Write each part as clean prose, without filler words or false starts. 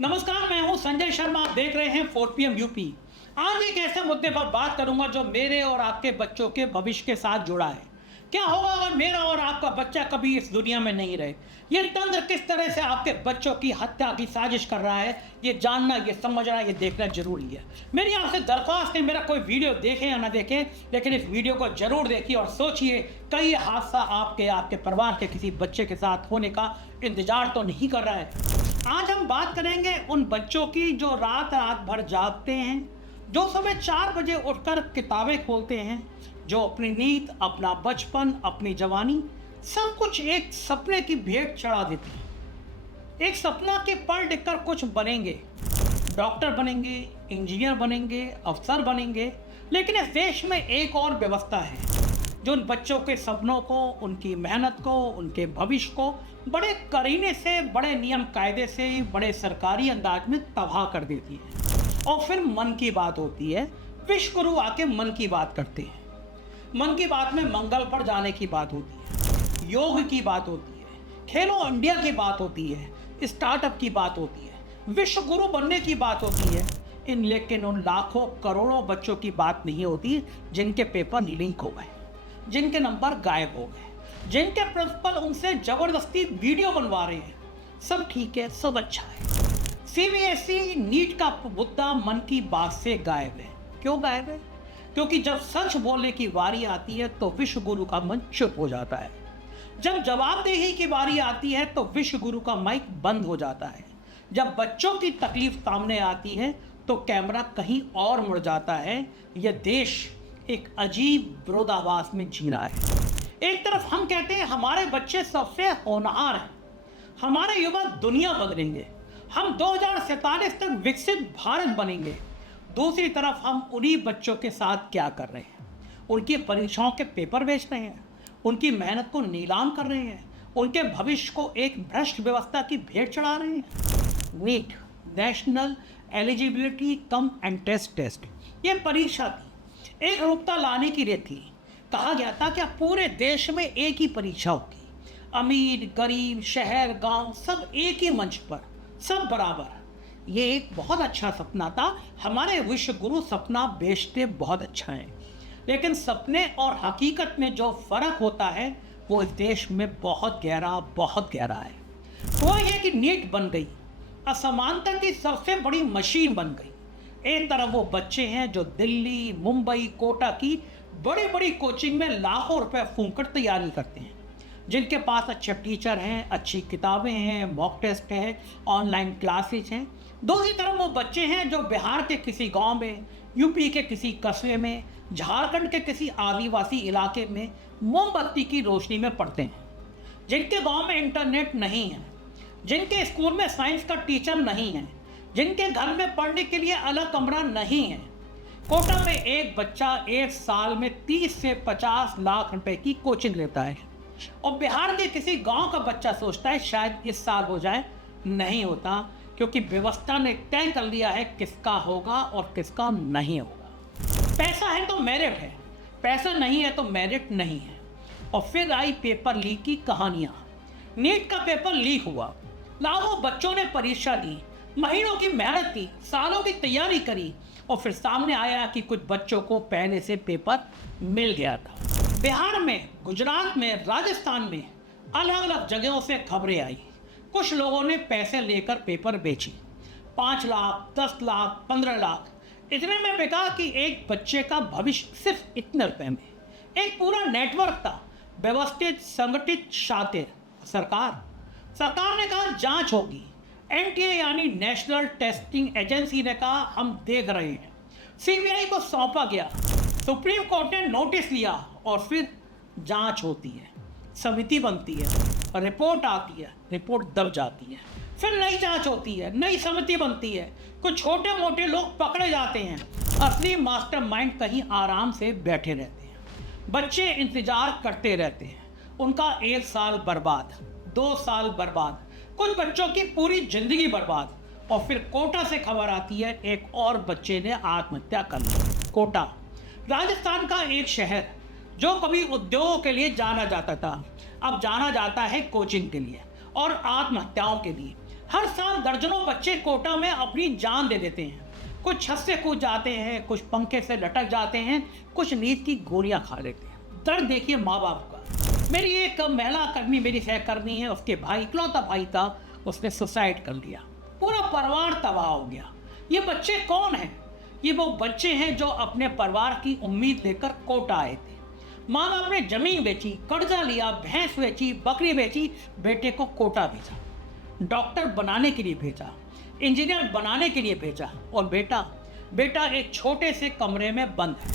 नमस्कार, मैं हूं संजय शर्मा। आप देख रहे हैं 4 PM यूपी। आज एक ऐसे मुद्दे पर बात करूंगा जो मेरे और आपके बच्चों के भविष्य के साथ जुड़ा है। क्या होगा अगर मेरा और आपका बच्चा कभी इस दुनिया में नहीं रहे? ये तंत्र किस तरह से आपके बच्चों की हत्या की साजिश कर रहा है, ये जानना, ये समझना, ये देखना जरूरी है। मेरी आपसे दरख्वास्त है, मेरा कोई वीडियो देखें या ना देखें, लेकिन इस वीडियो को जरूर देखिए और सोचिए कहीं हादसा आपके परिवार के किसी बच्चे के साथ होने का इंतजार तो नहीं कर रहा है। आज हम बात करेंगे उन बच्चों की जो रात रात भर जागते हैं, जो सुबह 4 बजे उठकर किताबें खोलते हैं, जो अपनी नींद, अपना बचपन, अपनी जवानी सब कुछ एक सपने की भेंट चढ़ा देते हैं। एक सपना के पढ़ लिख कर कुछ बनेंगे, डॉक्टर बनेंगे, इंजीनियर बनेंगे, अफसर बनेंगे। लेकिन इस देश में एक और व्यवस्था है जो उन बच्चों के सपनों को, उनकी मेहनत को, उनके भविष्य को बड़े करीने से, बड़े नियम कायदे से, बड़े सरकारी अंदाज में तबाह कर देती है। और फिर मन की बात होती है, विश्व गुरु आके मन की बात करते हैं। मन की बात में मंगल पर जाने की बात होती है, योग की बात होती है, खेलो इंडिया की बात होती है, स्टार्टअप की बात होती है, विश्व गुरु बनने की बात होती है। लेकिन उन लाखों करोड़ों बच्चों की बात नहीं होती जिनके पेपर लीक हो गए, जिनके नंबर गायब हो गए, जिनके प्रिंसिपल उनसे जबरदस्ती वीडियो बनवा रहे हैं। सब ठीक है, सब अच्छा है। सीबीएसई नीट का मुद्दा मन की बात से गायब है। क्यों गायब है? क्योंकि जब सच बोलने की बारी आती है तो विश्व गुरु का मन चुप हो जाता है। जब जवाबदेही की बारी आती है तो विश्व गुरु का माइक बंद हो जाता है। जब बच्चों की तकलीफ सामने आती है तो कैमरा कहीं और मुड़ जाता है। यह देश एक अजीब विरोधाभास में जी रहा है। एक तरफ हम कहते हैं हमारे बच्चे सबसे होनहार हैं, हमारे युवा दुनिया बदलेंगे, हम 2047 तक विकसित भारत बनेंगे। दूसरी तरफ हम उन्हीं बच्चों के साथ क्या कर रहे हैं? उनकी परीक्षाओं के पेपर बेच रहे हैं, उनकी मेहनत को नीलाम कर रहे हैं, उनके भविष्य को एक भ्रष्ट व्यवस्था की भेंट चढ़ा रहे हैं। NEET, national eligibility cum entrance test, ये परीक्षा थी, एक रूपता लाने की रेत थी। कहा गया था कि पूरे देश में एक ही परीक्षा होगी, अमीर, गरीब, शहर, गांव सब एक ही मंच पर, सब बराबर। ये एक बहुत अच्छा सपना था। हमारे विश्व गुरु सपना बेचते बहुत अच्छा है, लेकिन सपने और हकीकत में जो फर्क होता है वो इस देश में बहुत गहरा है। वो ये कि नीट बन गई, असमानता की सबसे बड़ी मशीन बन गई। एक तरफ वो बच्चे हैं जो दिल्ली, मुंबई, कोटा की बड़ी बड़ी कोचिंग में लाखों रुपए फूंक कर तैयारी करते हैं, जिनके पास अच्छे टीचर हैं, अच्छी किताबें हैं, मॉक टेस्ट है, ऑनलाइन क्लासेज हैं। दूसरी तरफ वो बच्चे हैं जो बिहार के किसी गांव में, यूपी के किसी कस्बे में, झारखंड के किसी आदिवासी इलाके में मोमबत्ती की रोशनी में पढ़ते हैं, जिनके गांव में इंटरनेट नहीं है, जिनके स्कूल में साइंस का टीचर नहीं है, जिनके घर में पढ़ने के लिए अलग कमरा नहीं है। कोटा में एक बच्चा एक साल में 30 से 50 लाख रुपए की कोचिंग लेता है, और बिहार के किसी गांव का बच्चा सोचता है शायद इस साल हो जाए। नहीं होता, क्योंकि व्यवस्था ने तय कर लिया है किसका होगा और किसका नहीं होगा। पैसा है तो मेरिट है, पैसा नहीं है तो मेरिट नहीं है। और फिर आई पेपर लीक की कहानियाँ। नीट का पेपर लीक हुआ, लाखों बच्चों ने परीक्षा दी, महीनों की मेहनत की, सालों की तैयारी करी, और फिर सामने आया कि कुछ बच्चों को पहले से पेपर मिल गया था। बिहार में, गुजरात में, राजस्थान में अलग अलग जगहों से खबरें आई। कुछ लोगों ने पैसे लेकर पेपर बेचे, 5 लाख, 10 लाख, 15 लाख। इतने में बिका कि एक बच्चे का भविष्य सिर्फ इतने रुपए में। एक पूरा नेटवर्क था, व्यवस्थित, संगठित, शातिर। सरकार ने कहा जांच होगी। एनटीए यानी नेशनल टेस्टिंग एजेंसी ने कहा हम देख रहे हैं। सीबीआई को सौंपा गया, सुप्रीम कोर्ट ने नोटिस लिया, और फिर जांच होती है, समिति बनती है, रिपोर्ट आती है, रिपोर्ट दब जाती है, फिर नई जांच होती है, नई समिति बनती है, कुछ छोटे मोटे लोग पकड़े जाते हैं, असली मास्टरमाइंड कहीं आराम से बैठे रहते हैं। बच्चे इंतजार करते रहते हैं, उनका 1 साल बर्बाद, 2 साल बर्बाद, कुछ बच्चों की पूरी जिंदगी बर्बाद। और फिर कोटा से खबर आती है एक और बच्चे ने आत्महत्या कर ली। कोटा राजस्थान का एक शहर जो कभी उद्योगों के लिए जाना जाता था, अब जाना जाता है कोचिंग के लिए और आत्महत्याओं के लिए। हर साल दर्जनों बच्चे कोटा में अपनी जान दे देते हैं। कुछ छत से कूद जाते हैं, कुछ पंखे से लटक जाते हैं, कुछ नींद की गोलियां खा लेते हैं। दर्द देखिए माँ बाप का। मेरी एक महिला कर्मी, मेरी सहकर्मी है, उसके भाई, इकलौता भाई था, उसने सुसाइड कर लिया। पूरा परिवार तबाह हो गया। ये बच्चे कौन हैं? ये वो बच्चे हैं जो अपने परिवार की उम्मीद लेकर कोटा आए थे। माँ बाप ने जमीन बेची, कर्जा लिया, भैंस बेची, बकरी बेची, बेटे को कोटा भेजा, डॉक्टर बनाने के लिए भेजा, इंजीनियर बनाने के लिए भेजा, और बेटा एक छोटे से कमरे में बंद है।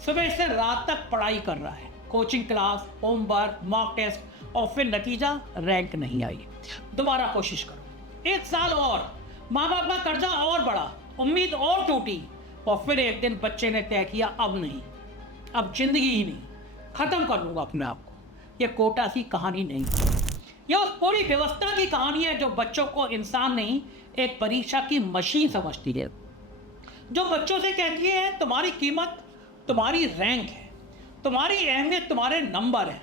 सुबह से रात तक पढ़ाई कर रहा है, coaching class, homework, mock test, और फिर नतीजा रैंक नहीं आई। दोबारा कोशिश करो, 1 साल और। माँ बाप का कर्जा और बढ़ा, उम्मीद और टूटी, और फिर एक दिन बच्चे ने तय किया अब नहीं, अब जिंदगी ही नहीं, खत्म कर लूंगा अपने आप को। यह कोटा की कहानी नहीं, यह उस पूरी व्यवस्था की कहानी है जो बच्चों को इंसान नहीं, एक परीक्षा की मशीन समझती है, जो बच्चों से कहती है तुम्हारी कीमत तुम्हारी रैंक है, तुम्हारी अहमियत तुम्हारे नंबर है,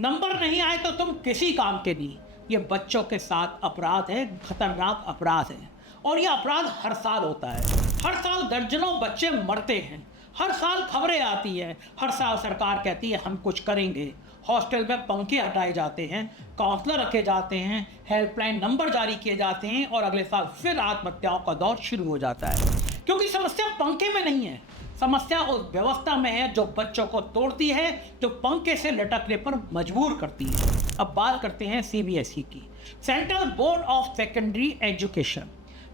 नंबर नहीं आए तो तुम किसी काम के नहीं। ये बच्चों के साथ अपराध है, खतरनाक अपराध है, और यह अपराध हर साल होता है। हर साल दर्जनों बच्चे मरते हैं, हर साल खबरें आती हैं, हर साल सरकार कहती है हम कुछ करेंगे। हॉस्टल में पंखे हटाए जाते हैं, काउंसलर रखे जाते हैं, हेल्पलाइन नंबर जारी किए जाते हैं, और अगले साल फिर आत्महत्याओं का दौर शुरू हो जाता है। क्योंकि समस्या पंखे में नहीं है, समस्या उस व्यवस्था में है जो बच्चों को तोड़ती है, जो पंखे से लटकने पर मजबूर करती है। अब बात करते हैं सीबीएसई की, central board of secondary education.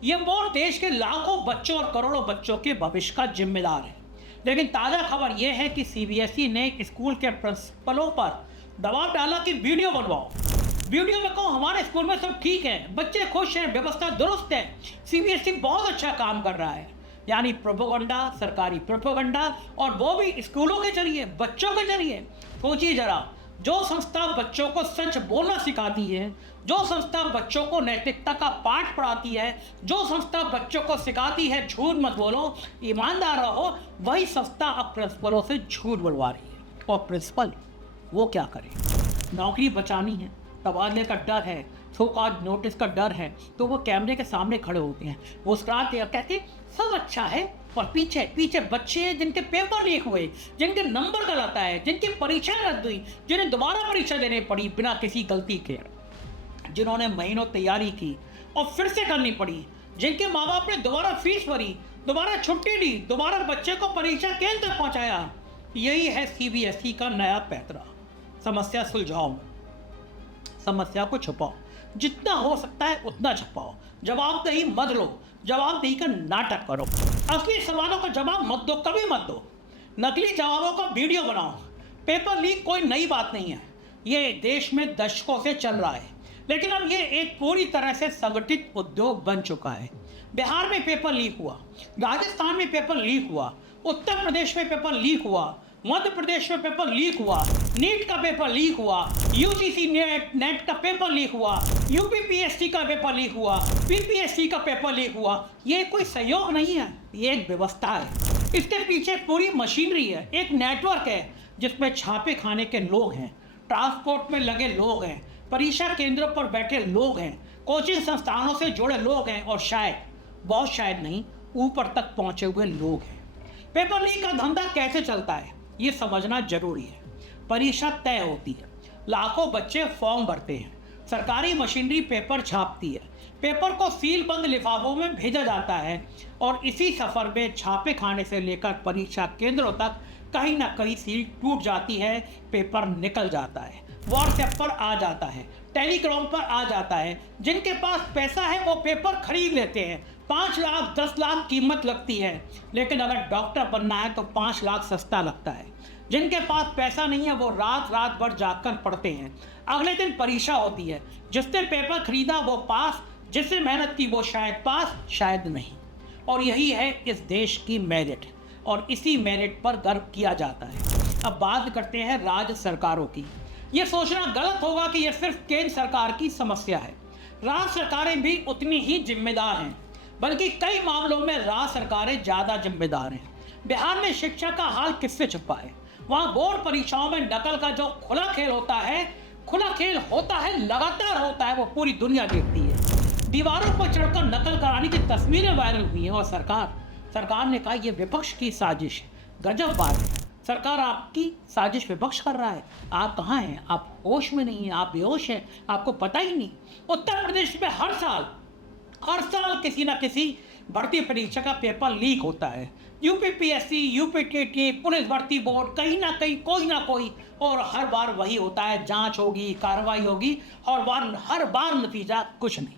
यह बोर्ड देश के लाखों बच्चों और करोड़ों बच्चों के भविष्य का जिम्मेदार है। लेकिन ताज़ा खबर यह है कि सीबीएसई ने स्कूल के प्रिंसिपलों पर दबाव डाला कि वीडियो बनवाओ, वीडियो में कहो हमारे स्कूल में सब ठीक है, बच्चे खुश हैं, व्यवस्था दुरुस्त है, सीबीएसई बहुत अच्छा काम कर रहा है। यानी प्रोपेगेंडा, सरकारी प्रोपेगेंडा, और वो भी स्कूलों के जरिए, बच्चों के जरिए। सोचिए जरा, जो संस्था बच्चों को सच बोलना सिखाती है, जो संस्था बच्चों को नैतिकता का पाठ पढ़ाती है, जो संस्था बच्चों को सिखाती है झूठ मत बोलो, ईमानदार रहो, वही संस्था अब प्रिंसिपलों से झूठ बोलवा रही है। और प्रिंसिपल वो क्या करे? नौकरी बचानी है, तबादले का डर है, शोकॉज नोटिस का डर है, तो वो कैमरे के सामने खड़े होते हैं, मुस्कुराते हैं, कहते सब अच्छा है, और पीछे बच्चे हैं जिनके पेपर लीक हुए, जिनके नंबर गलत आए, जिनकी परीक्षा रद्द हुई, जिन्हें दोबारा परीक्षा देनी पड़ी बिना किसी गलती के, जिन्होंने महीनों तैयारी की और फिर से करनी पड़ी, जिनके माँ बाप ने दोबारा फीस भरी, दोबारा छुट्टी ली, दोबारा बच्चे को परीक्षा केंद्र तक पहुँचाया। यही है सीबीएसई का नया पैतरा। समस्या सुलझाओ, समस्या को छुपाओ, जितना हो सकता है उतना छुपाओ, जवाबदेही मत लो, जवाबदेही का नाटक करो, असली सवालों का जवाब मत दो, कभी मत दो, नकली जवाबों का वीडियो बनाओ। पेपर लीक कोई नई बात नहीं है, ये देश में दशकों से चल रहा है, लेकिन अब ये एक पूरी तरह से संगठित उद्योग बन चुका है। बिहार में पेपर लीक हुआ, राजस्थान में पेपर लीक हुआ, उत्तर प्रदेश में पेपर लीक हुआ, मध्य प्रदेश में पेपर लीक हुआ, नीट का पेपर लीक हुआ, यूजीसी नेट का पेपर लीक हुआ, यूपीपीएससी का पेपर लीक हुआ, पीपीएससी का पेपर लीक हुआ। ये कोई सहयोग नहीं है, ये एक व्यवस्था है। इसके पीछे पूरी मशीनरी है, एक नेटवर्क है जिसमें छापे खाने के लोग हैं, ट्रांसपोर्ट में लगे लोग हैं, परीक्षा केंद्रों पर बैठे लोग हैं, कोचिंग संस्थानों से जुड़े लोग हैं, और शायद, बहुत शायद नहीं, ऊपर तक पहुंचे हुए लोग हैं। पेपर लीक का धंधा कैसे चलता है ये समझना जरूरी है। परीक्षा तय होती है, लाखों बच्चे फॉर्म भरते हैं, सरकारी मशीनरी पेपर छापती है, पेपर को सील बंद लिफाफों में भेजा जाता है, और इसी सफ़र में छापे खाने से लेकर परीक्षा केंद्रों तक कहीं ना कहीं सील टूट जाती है, पेपर निकल जाता है, व्हाट्सएप पर आ जाता है, टेलीग्राम पर आ जाता है। जिनके पास पैसा है वो पेपर खरीद लेते हैं, 5 लाख 10 लाख कीमत लगती है, लेकिन अगर डॉक्टर बनना है तो 5 लाख सस्ता लगता है। जिनके पास पैसा नहीं है वो रात भर जागकर पढ़ते हैं, अगले दिन परीक्षा होती है, जिसने पेपर खरीदा वो पास, जिसने मेहनत की वो शायद पास, शायद नहीं। और यही है इस देश की मेरिट, और इसी मेरिट पर गर्व किया जाता है। अब बात करते हैं राज्य सरकारों की। ये सोचना गलत होगा कि यह सिर्फ केंद्र सरकार की समस्या है, राज्य सरकारें भी उतनी ही जिम्मेदार हैं, बल्कि कई मामलों में राज्य सरकारें ज़्यादा जिम्मेदार हैं। बिहार में शिक्षा का हाल किससे छुपा है? वहाँ बोर्ड परीक्षाओं में नकल का जो खुला खेल होता है, लगातार होता है, वो पूरी दुनिया देखती है। दीवारों पर चढ़कर नकल कराने की तस्वीरें वायरल हुई हैं और सरकार ने कहा ये विपक्ष की साजिश है। गजब बात है, सरकार आपकी साजिश विपक्ष कर रहा है। आप कहाँ हैं? आप होश में नहीं हैं, आप बेहोश हैं, आपको पता ही नहीं। उत्तर प्रदेश में हर साल किसी ना किसी भर्ती परीक्षा का पेपर लीक होता है। यूपीपीएससी, यूपीटीटी, पुलिस भर्ती बोर्ड, कहीं ना कहीं कोई ना कोई, और हर बार वही होता है, जांच होगी, कार्रवाई होगी और हर बार नतीजा कुछ नहीं।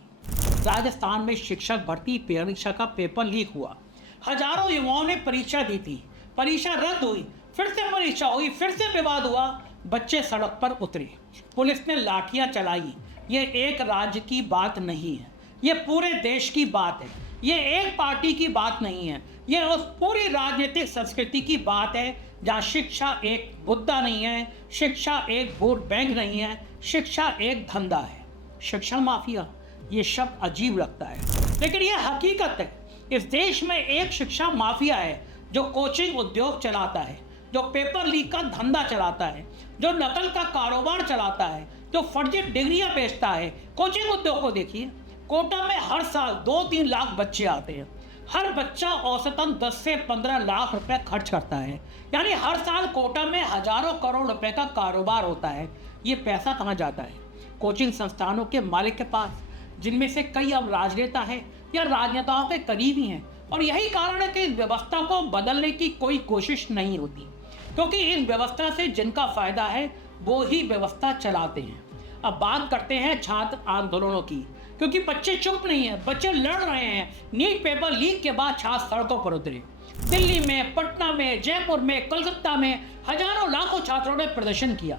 राजस्थान में शिक्षक भर्ती परीक्षा का पेपर लीक हुआ। हजारों युवाओं ने परीक्षा दी थी, परीक्षा रद्द हुई, फिर से परीक्षा हुई, फिर से विवाद हुआ, बच्चे सड़क पर उतरे, पुलिस ने लाठियां चलाई। ये एक राज्य की बात नहीं है, ये पूरे देश की बात है, ये एक पार्टी की बात नहीं है, ये उस पूरी राजनीतिक संस्कृति की बात है जहाँ शिक्षा एक मुद्दा नहीं है, शिक्षा एक वोट बैंक नहीं है, शिक्षा एक धंधा है। शिक्षा माफिया, ये शब्द अजीब लगता है लेकिन ये हकीकत है। इस देश में एक शिक्षा माफिया है जो कोचिंग उद्योग चलाता है, जो पेपर लीक का धंधा चलाता है, जो नकल का कारोबार चलाता है, जो फर्जी डिग्रियां बेचता है। कोचिंग उद्योग को देखिए, कोटा में हर साल 2-3 लाख बच्चे आते हैं, हर बच्चा औसतन 10 से 15 लाख रुपए खर्च करता है, यानी हर साल कोटा में हजारों करोड़ रुपए का कारोबार होता है। ये पैसा कहाँ जाता है? कोचिंग संस्थानों के मालिक के पास, जिनमें से कई अब राजनेता हैं या राजनेताओं के करीबी हैं। और यही कारण है कि इस व्यवस्था को बदलने की कोई कोशिश नहीं होती, क्योंकि इस व्यवस्था से जिनका फायदा है वो ही व्यवस्था चलाते हैं। अब बात करते हैं छात्र आंदोलनों की, क्योंकि बच्चे चुप नहीं है, बच्चे लड़ रहे हैं। नीट पेपर लीक के बाद छात्र सड़कों पर उतरे। दिल्ली में, पटना में, जयपुर में, कोलकाता में हजारों लाखों छात्रों ने प्रदर्शन किया।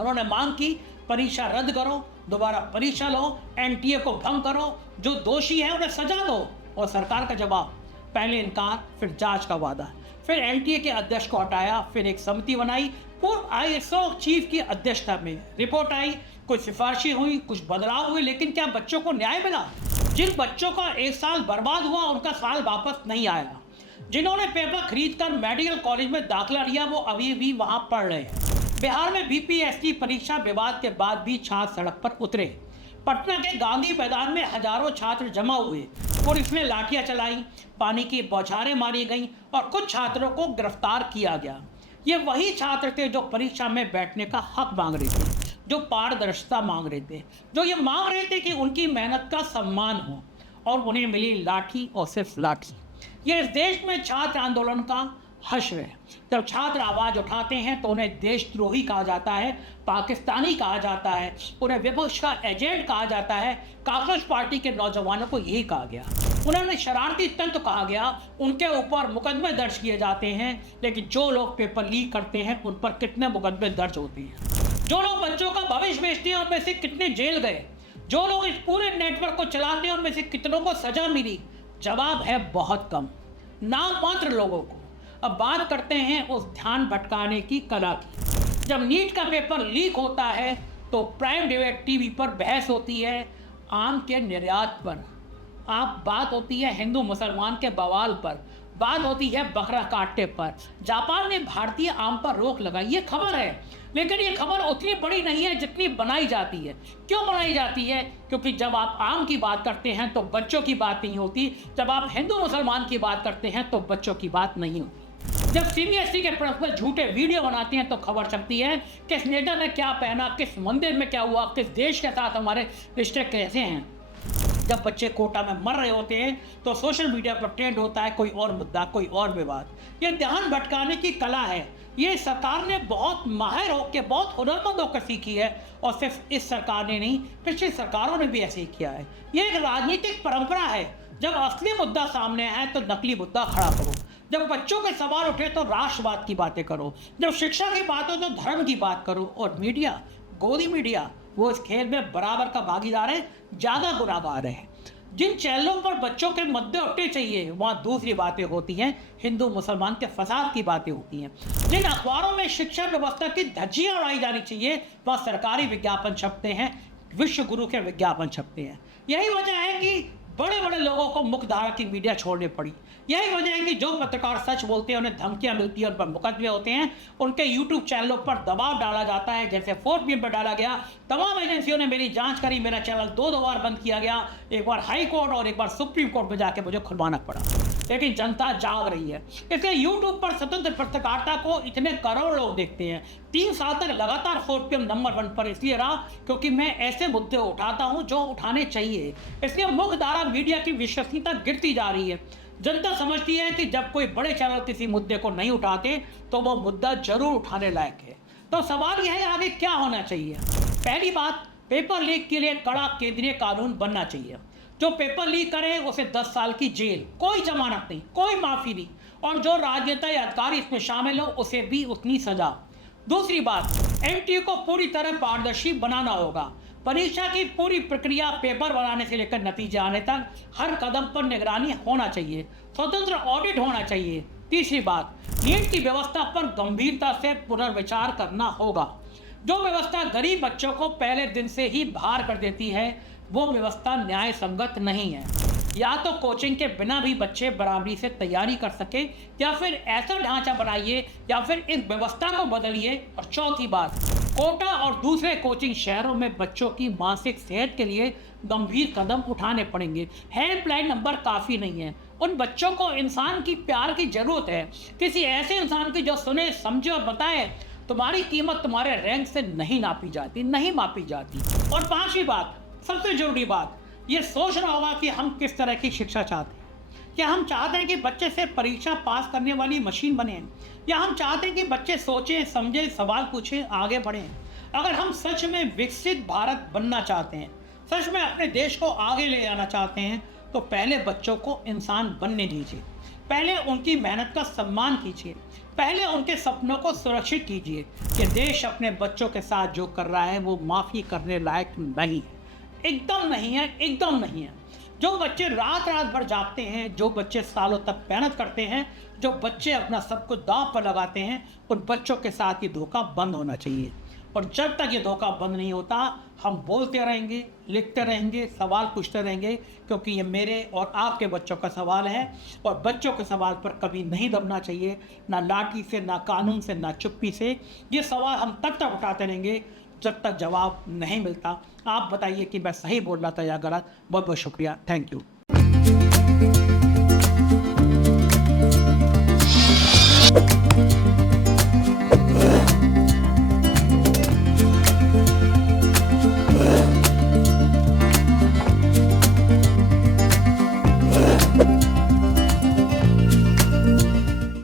उन्होंने मांग की परीक्षा रद्द करो, दोबारा परीक्षा लो, एनटीए को भंग करो, जो दोषी है उन्हें सजा दो। और सरकार का जवाब, पहले इनकार, फिर जांच का वादा, फिर एनटीए के अध्यक्ष को हटाया, फिर एक समिति बनाई, पूर्व आईएसओ चीफ की अध्यक्षता में रिपोर्ट आई, कुछ सिफारिशें हुई, कुछ बदलाव हुए, लेकिन क्या बच्चों को न्याय मिला? जिन बच्चों का एक साल बर्बाद हुआ उनका साल वापस नहीं आया। जिन्होंने पेपर खरीद कर मेडिकल कॉलेज में दाखिला लिया वो अभी भी वहां पढ़ रहे हैं। बिहार में बीपीएससी परीक्षा विवाद के बाद भी छात्र सड़क पर उतरे। पटना के गांधी मैदान में हजारों छात्र जमा हुए, पुलिस ने लाठियां चलाई, पानी की बौछारें मारी गईं और कुछ छात्रों को गिरफ्तार किया गया। ये वही छात्र थे जो परीक्षा में बैठने का हक मांग रहे थे, जो पारदर्शिता मांग रहे थे, जो ये मांग रहे थे कि उनकी मेहनत का सम्मान हो, और उन्हें मिली लाठी और सिर्फ लाठी। ये इस देश में छात्र आंदोलन का हश्र है। जब छात्र आवाज उठाते हैं तो उन्हें देशद्रोही कहा जाता है, पाकिस्तानी कहा जाता है, उन्हें विपक्ष का एजेंट कहा जाता है। कांग्रेस पार्टी के नौजवानों को यही कहा गया, उन्होंने शरारती तंत्र कहा गया, उनके ऊपर मुकदमे दर्ज किए जाते हैं। लेकिन जो लोग पेपर लीक करते हैं उन पर कितने मुकदमे दर्ज होते हैं? जो लोग बच्चों का भविष्य बेचते हैं उनमें से कितने जेल गए? जो लोग इस पूरे नेटवर्क को चलाते हैं उनमें से कितनों को सजा मिली? जवाब है बहुत कम, नाम मात्र लोगों को। अब बात करते हैं उस ध्यान भटकाने की कला की। जब नीट का पेपर लीक होता है तो प्राइम डिबेट टीवी पर बहस होती है आम के निर्यात पर, आप बात होती है हिंदू मुसलमान के बवाल पर, बात होती है बकरा काटने पर। जापान ने भारतीय आम पर रोक लगाई, ये खबर है, लेकिन ये खबर उतनी बड़ी नहीं है जितनी बनाई जाती है। क्यों बनाई जाती है? क्योंकि जब आप आम की बात करते हैं तो बच्चों की बात नहीं होती, जब आप हिंदू मुसलमान की बात करते हैं तो बच्चों की बात नहीं होती। जब सीबीएसई के प्रिंसिपल झूठे वीडियो बनाते हैं तो खबर चलती है किस नेता ने क्या पहना, किस मंदिर में क्या हुआ, किस देश के साथ हमारे रिश्ते कैसे हैं। जब बच्चे कोटा में मर रहे होते हैं तो सोशल मीडिया पर ट्रेंड होता है कोई और मुद्दा, कोई और विवाद। ये ध्यान भटकाने की कला है, ये सरकार ने बहुत माहिर होकर, बहुत हुनरमंद होकर सीखी है। और सिर्फ इस सरकार ने नहीं, पिछली सरकारों ने भी ऐसे ही किया है। ये एक राजनीतिक परंपरा है, जब असली मुद्दा सामने आए तो नकली मुद्दा खड़ा करो, जब बच्चों के सवाल उठे तो राष्ट्रवाद की बातें करो, जब शिक्षा की बात हो तो धर्म की बात करो। और मीडिया, गोदी मीडिया, वो इस खेल में बराबर का भागीदार है, ज़्यादा गुनाहगार है। जिन चैनलों पर बच्चों के मुद्दे उठने चाहिए वहाँ दूसरी बातें होती हैं, हिंदू मुसलमान के फसाद की बातें होती हैं। जिन अखबारों में शिक्षा व्यवस्था की धज्जियाँ उड़ाई जानी चाहिए वहाँ सरकारी विज्ञापन छपते हैं, विश्व गुरु के विज्ञापन छपते हैं। यही वजह है कि बड़े बड़े लोगों को मुख्यधारा की मीडिया छोड़नी पड़ी। यही वजह है कि जो पत्रकार सच बोलते हैं उन्हें धमकियां मिलती हैं, उन पर मुकदमे होते हैं, उनके यूट्यूब चैनलों पर दबाव डाला जाता है। जैसे 4PM पर डाला गया, तमाम एजेंसियों ने मेरी जांच करी, मेरा चैनल दो बार बंद किया गया, एक बार हाई कोर्ट और एक बार सुप्रीम कोर्ट में जाके मुझे खुलवाना पड़ा। लेकिन जनता जाग रही है। इसलिए यूट्यूब पर स्वतंत्र पत्रकारिता को इतने करोड़ लोग देखते हैं। 3 साल तक लगातार 4PM नंबर 1 पर इसलिए रहा क्योंकि मैं ऐसे मुद्दे उठाता हूं जो उठाने चाहिए। इसलिए मुख्यधारा मीडिया की विश्वसनीयता गिरती जा रही है। जनता समझती है कि जब कोई बड़े चैनल किसी मुद्दे को नहीं उठाते तो वो मुद्दा जरूर उठाने लायक है। तो सवाल यह है आगे क्या होना चाहिए। पहली बात, पेपर लीक के लिए कड़ा केंद्रीय कानून बनना चाहिए। जो पेपर लीक करे उसे 10 साल की जेल, कोई जमानत नहीं, कोई माफी नहीं, और जो राजनेता या अधिकारी इसमें शामिल हो उसे भी उतनी सजा। दूसरी बात, MTU को पूरी तरह पारदर्शी बनाना होगा। परीक्षा की पूरी प्रक्रिया पेपर बनाने से लेकर नतीजे आने तक हर कदम पर निगरानी होना चाहिए, स्वतंत्र ऑडिट होना चाहिए। तीसरी बात, नीट की व्यवस्था पर गंभीरता से पुनर्विचार करना होगा। जो व्यवस्था गरीब बच्चों को पहले दिन से ही बाहर कर देती है वो व्यवस्था न्याय संगत नहीं है। या तो कोचिंग के बिना भी बच्चे बराबरी से तैयारी कर सके, या फिर ऐसा ढांचा बनाइए, या फिर इस व्यवस्था को बदलिए। और चौथी बात, कोटा और दूसरे कोचिंग शहरों में बच्चों की मानसिक सेहत के लिए गंभीर कदम उठाने पड़ेंगे। हेल्पलाइन नंबर काफ़ी नहीं है। उन बच्चों को इंसान की प्यार की जरूरत है, किसी ऐसे इंसान की जो सुने, समझे और बताए। तुम्हारी कीमत तुम्हारे रैंक से नहीं नापी जाती, नहीं मापी जाती। और पांचवी बात, सबसे जरूरी बात, ये सोचना होगा कि हम किस तरह की शिक्षा चाहते हैं। क्या हम चाहते हैं कि बच्चे सिर्फ परीक्षा पास करने वाली मशीन बने, या हम चाहते हैं कि बच्चे सोचें, समझें, सवाल पूछें, आगे बढ़ें। अगर हम सच में विकसित भारत बनना चाहते हैं, सच में अपने देश को आगे ले जाना चाहते हैं, तो पहले बच्चों को इंसान बनने दीजिए, पहले उनकी मेहनत का सम्मान कीजिए, पहले उनके सपनों को सुरक्षित कीजिए। कि देश अपने बच्चों के साथ जो कर रहा है वो माफ़ी करने लायक नहीं है, एकदम नहीं है, एकदम नहीं है। जो बच्चे रात रात भर जागते हैं, जो बच्चे सालों तक मेहनत करते हैं, जो बच्चे अपना सब कुछ दांव पर लगाते हैं, उन बच्चों के साथ ये धोखा बंद होना चाहिए। और जब तक ये धोखा बंद नहीं होता, हम बोलते रहेंगे, लिखते रहेंगे, सवाल पूछते रहेंगे, क्योंकि ये मेरे और आपके बच्चों का सवाल है। और बच्चों के सवाल पर कभी नहीं दबना चाहिए, ना लाठी से, ना कानून से, ना चुप्पी से। ये सवाल हम तब तक उठाते रहेंगे जब तक जवाब नहीं मिलता। आप बताइए कि मैं सही बोल रहा था या गलत। बहुत बहुत शुक्रिया, थैंक यू।